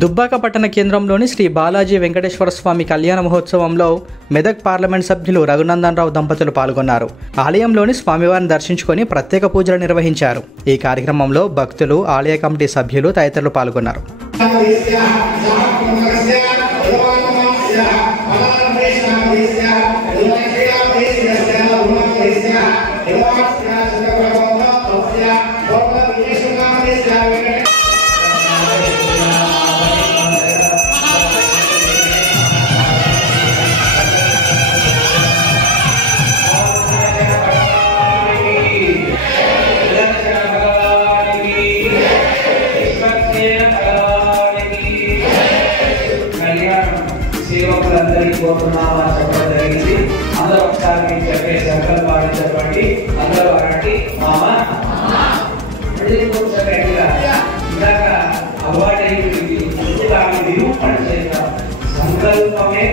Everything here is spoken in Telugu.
దుబ్బాక పట్టణ కేంద్రంలోని శ్రీ బాలాజీ వెంకటేశ్వర స్వామి కళ్యాణ మహోత్సవంలో మెదక్ పార్లమెంట్ సభ్యులు రఘునందన్ రావు దంపతులు పాల్గొన్నారు. ఆలయంలోని స్వామివారిని దర్శించుకొని ప్రత్యేక పూజలు నిర్వహించారు. ఈ కార్యక్రమంలో భక్తులు, ఆలయ కమిటీ సభ్యులు తదితరులు పాల్గొన్నారు. సేవకులందరికీ కోరుతున్నామా చెప్పడం జరిగింది. అందరూ ఒకసారి మీకు చెప్పే సంకల్పాలు చెప్పండి. అందరూ అనండి మామ. ఇందాక అవార్డు నిరూపణ చేద్దాం. సంకల్పమే